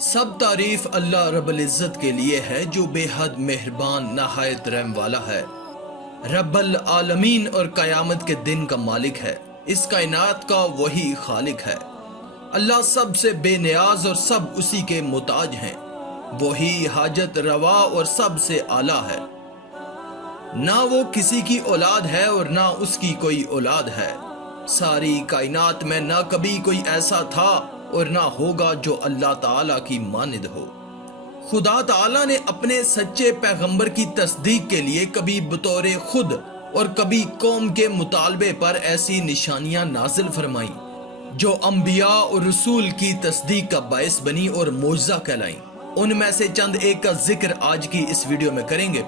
سب تعریف اللہ رب العزت کے لیے ہے جو بے حد مہربان نہایت رحم والا ہے۔ رب العالمین اور قیامت کے دن کا مالک ہے، اس کائنات کا وہی خالق ہے۔ اللہ سب سے بے نیاز اور سب اسی کے محتاج ہیں، وہی حاجت روا اور سب سے اعلیٰ ہے۔ نہ وہ کسی کی اولاد ہے اور نہ اس کی کوئی اولاد ہے۔ ساری کائنات میں نہ کبھی کوئی ایسا تھا اور نہ ہوگا جو اللہ تعالیٰ کی مانند ہو۔ خدا تعالیٰ نے اپنے سچے پیغمبر کی تصدیق کے لیے کبھی بطور خود اور کبھی قوم کے مطالبے پر ایسی نشانیاں نازل فرمائیں جو انبیاء اور رسول کی تصدیق کا باعث بنی اور معجزہ کہلائیں۔ ان میں سے چند ایک کا ذکر آج کی اس ویڈیو میں کریں گے۔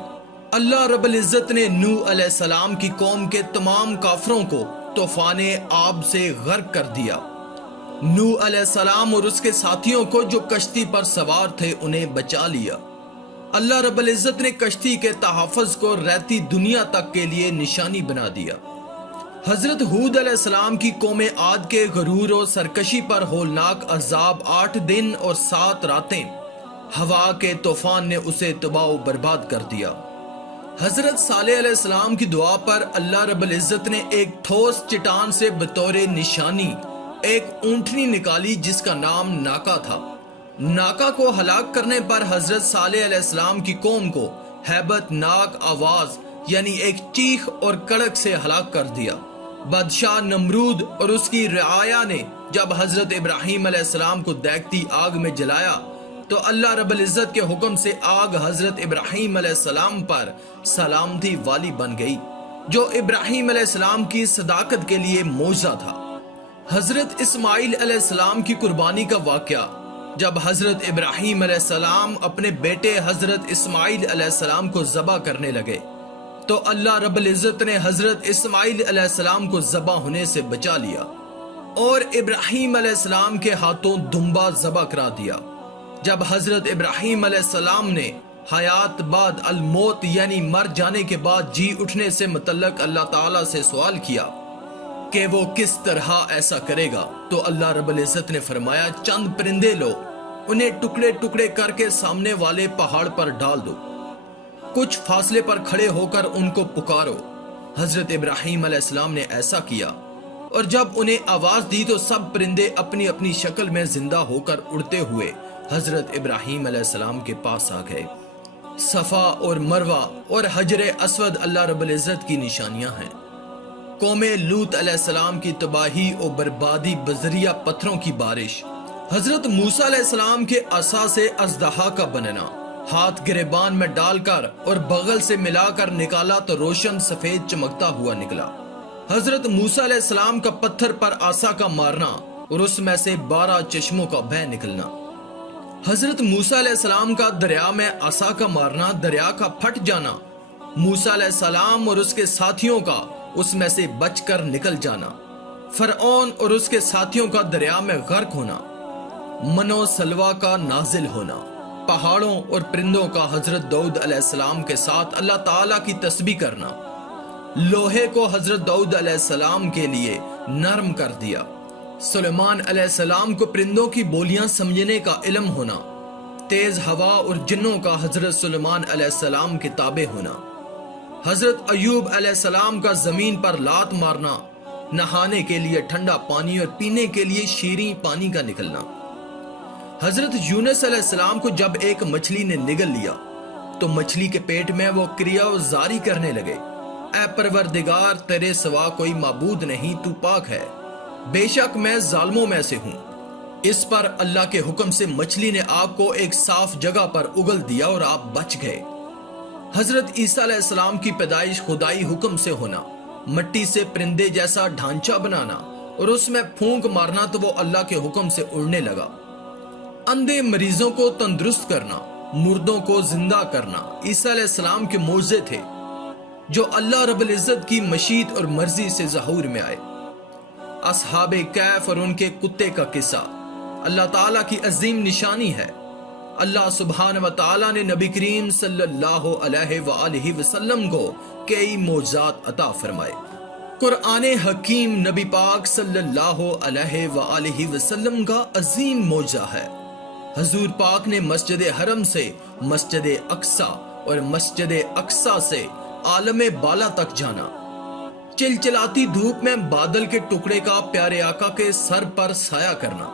اللہ رب العزت نے نوح علیہ السلام کی قوم کے تمام کافروں کو طوفان آب سے غرق کر دیا۔ نوح علیہ السلام اور اس کے ساتھیوں کو جو کشتی پر سوار تھے انہیں بچا لیا۔ اللہ رب العزت نے کشتی کے تحفظ کو رہتی دنیا تک کے لیے نشانی بنا دیا۔ حضرت ہود علیہ السلام کی قوم عاد کے غرور و سرکشی پر ہولناک عذاب 8 دن اور 7 راتیں ہوا کے طوفان نے اسے تباہ و برباد کر دیا۔ حضرت صالح علیہ السلام کی دعا پر اللہ رب العزت نے ایک ٹھوس چٹان سے بطور نشانی ایک اونٹنی نکالی جس کا نام ناکا تھا۔ ناکا کو ہلاک کرنے پر حضرت صالح علیہ السلام کی قوم کو ہیبت ناک آواز یعنی ایک چیخ اور کڑک سے ہلاک کر دیا۔ بادشاہ نمرود اور اس کی رعایا نے جب حضرت ابراہیم علیہ السلام کو دیکھتی آگ میں جلایا تو اللہ رب العزت کے حکم سے آگ حضرت ابراہیم علیہ السلام پر سلامتی والی بن گئی، جو ابراہیم علیہ السلام کی صداقت کے لیے معجزہ تھا۔ حضرت اسماعیل علیہ السلام کی قربانی کا واقعہ، جب حضرت ابراہیم علیہ السلام اپنے بیٹے حضرت اسماعیل علیہ السلام کو ذبح کرنے لگے تو اللہ رب العزت نے حضرت اسماعیل علیہ السلام کو ذبح ہونے سے بچا لیا اور ابراہیم علیہ السلام کے ہاتھوں دمبا ذبح کرا دیا۔ جب حضرت ابراہیم علیہ السلام نے حیات بعد الموت یعنی مر جانے کے بعد جی اٹھنے سے متعلق اللہ تعالیٰ سے سوال کیا کہ وہ کس طرح ایسا کرے گا تو اللہ رب العزت نے فرمایا، چند پرندے لو، انہیں ٹکڑے ٹکڑے کر کے سامنے والے پہاڑ پر ڈال دو، کچھ فاصلے پر کھڑے ہو کر ان کو پکارو۔ حضرت ابراہیم علیہ السلام نے ایسا کیا اور جب انہیں آواز دی تو سب پرندے اپنی اپنی شکل میں زندہ ہو کر اڑتے ہوئے حضرت ابراہیم علیہ السلام کے پاس آ گئے۔ صفا اور مروہ اور حجر اسود اللہ رب العزت کی نشانیاں ہیں۔ قوم لوط علیہ السلام کی تباہی اور بربادی بذریعہ پتھروں کی بارش، حضرت موسیٰ علیہ السلام کے عصا سے اژدہا کا بننا، ہاتھ گریبان میں ڈال کر اور بغل سے ملا کر نکالا تو روشن سفید چمکتا ہوا نکلا۔ حضرت موسیٰ علیہ السلام کا پتھر پر عصا کا مارنا اور اس میں سے 12 چشموں کا بہہ نکلنا۔ حضرت موسیٰ علیہ السلام کا دریا میں عصا کا مارنا، دریا کا پھٹ جانا، موسیٰ علیہ السلام اور اس کے ساتھیوں کا اس میں سے بچ کر نکل جانا، فرعون اور اس کے ساتھیوں کا دریا میں غرق ہونا، منو سلوا کا نازل ہونا، پہاڑوں اور پرندوں کا حضرت داؤد علیہ السلام کے ساتھ اللہ تعالیٰ کی تسبیح کرنا، لوہے کو حضرت داؤد علیہ السلام کے لیے نرم کر دیا، سلیمان علیہ السلام کو پرندوں کی بولیاں سمجھنے کا علم ہونا، تیز ہوا اور جنوں کا حضرت سلیمان علیہ السلام کے تابع ہونا، حضرت ایوب علیہ السلام کا زمین پر لات مارنا، نہانے کے لیے ٹھنڈا پانی اور پینے کے لیے شیریں پانی کا نکلنا، حضرت یونس علیہ السلام کو جب ایک مچھلی نے نگل لیا تو مچھلی کے پیٹ میں وہ کریا و زاری کرنے لگے، اے پروردگار تیرے سوا کوئی معبود نہیں، تو پاک ہے، بے شک میں ظالموں میں سے ہوں۔ اس پر اللہ کے حکم سے مچھلی نے آپ کو ایک صاف جگہ پر اگل دیا اور آپ بچ گئے۔ حضرت عیسیٰ علیہ السلام کی پیدائش خدائی حکم سے ہونا، مٹی سے پرندے جیسا ڈھانچہ بنانا اور اس میں پھونک مارنا تو وہ اللہ کے حکم سے اڑنے لگا۔ اندھے مریضوں کو تندرست کرنا، مردوں کو زندہ کرنا عیسیٰ علیہ السلام کے معجزے تھے جو اللہ رب العزت کی مشیت اور مرضی سے ظہور میں آئے۔ اصحاب کہف اور ان کے کتے کا قصہ اللہ تعالیٰ کی عظیم نشانی ہے۔ اللہ سبحانہ و تعالیٰ نے نبی کریم صلی اللہ علیہ وآلہ وسلم کو کئی معجزات عطا فرمائے۔ قرآن حکیم نبی پاک صلی اللہ علیہ وآلہ وسلم کا عظیم معجزہ ہے۔ حضور پاک نے مسجد حرم سے مسجد اقصی اور مسجد اقصی سے عالم بالا تک جانا۔ چلچلاتی دھوپ میں بادل کے ٹکڑے کا پیارے آقا کے سر پر سایہ کرنا،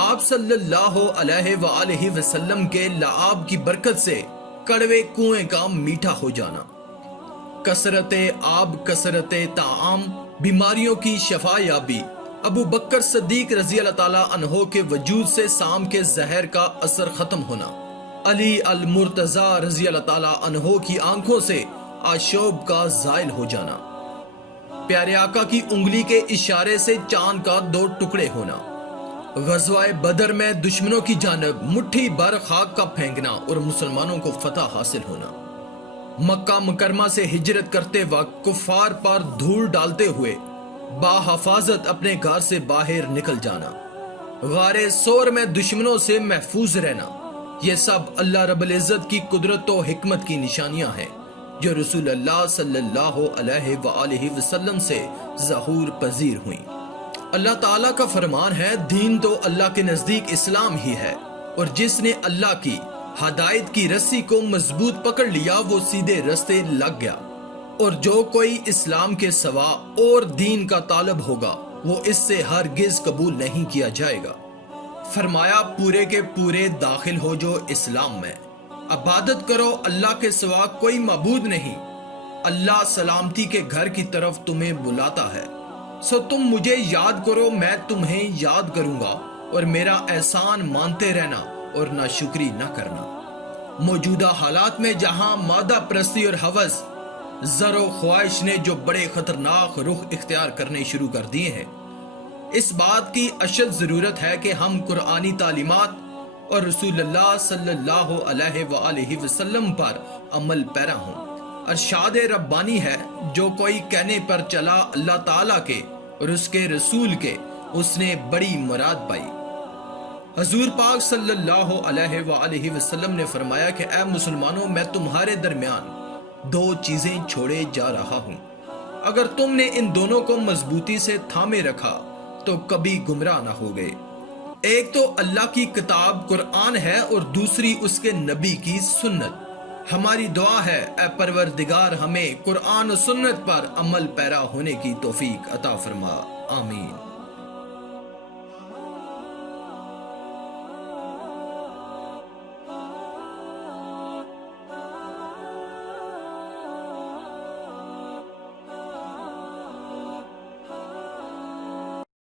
آپ صلی اللہ علیہ وآلہ وسلم کے لعاب کی برکت سے کڑوے کنویں کا میٹھا ہو جانا، کثرت آب کثرت طعام، بیماریوں کی شفا یابی، ابو بکر صدیق رضی اللہ تعالیٰ عنہ کے وجود سے سام کے زہر کا اثر ختم ہونا، علی المرتضی رضی اللہ تعالیٰ عنہ کی آنکھوں سے آشوب کا زائل ہو جانا، پیارے آقا کی انگلی کے اشارے سے چاند کا 2 ٹکڑے ہونا، غزوہ بدر میں دشمنوں کی جانب مٹھی بھر خاک کا پھینکنا اور مسلمانوں کو فتح حاصل ہونا، مکہ مکرمہ سے ہجرت کرتے وقت کفار پر دھول ڈالتے ہوئے باحفاظت اپنے گھر سے باہر نکل جانا، غار سور میں دشمنوں سے محفوظ رہنا، یہ سب اللہ رب العزت کی قدرت و حکمت کی نشانیاں ہیں جو رسول اللہ صلی اللہ علیہ وآلہ وسلم سے ظہور پذیر ہوئیں۔ اللہ تعالیٰ کا فرمان ہے، دین تو اللہ کے نزدیک اسلام ہی ہے، اور جس نے اللہ کی ہدایت کی رسی کو مضبوط پکڑ لیا وہ سیدھے رستے لگ گیا، اور جو کوئی اسلام کے سوا اور دین کا طالب ہوگا وہ اس سے ہرگز قبول نہیں کیا جائے گا۔ فرمایا، پورے کے پورے داخل ہو جو اسلام میں، عبادت کرو اللہ کے سوا کوئی معبود نہیں، اللہ سلامتی کے گھر کی طرف تمہیں بلاتا ہے، سو تم مجھے یاد کرو میں تمہیں یاد کروں گا، اور میرا احسان مانتے رہنا اور ناشکری نہ کرنا۔ موجودہ حالات میں جہاں مادہ پرستی اور ہوس، زر و خواہش نے جو بڑے خطرناک رخ اختیار کرنے شروع کر دیے ہیں، اس بات کی اشد ضرورت ہے کہ ہم قرآنی تعلیمات اور رسول اللہ صلی اللہ علیہ وآلہ وسلم پر عمل پیرا ہوں۔ ارشاد ربانی ہے، جو کوئی کہنے پر چلا اللہ تعالیٰ کے اور اس کے رسول کے، اس نے بڑی مراد پائی۔ حضور پاک صلی اللہ علیہ وآلہ وسلم نے فرمایا کہ اے مسلمانوں، میں تمہارے درمیان 2 چیزیں چھوڑے جا رہا ہوں، اگر تم نے ان دونوں کو مضبوطی سے تھامے رکھا تو کبھی گمراہ نہ ہوگے۔ ایک تو اللہ کی کتاب قرآن ہے اور دوسری اس کے نبی کی سنت۔ ہماری دعا ہے، اے پروردگار ہمیں قرآن و سنت پر عمل پیرا ہونے کی توفیق عطا فرما، آمین۔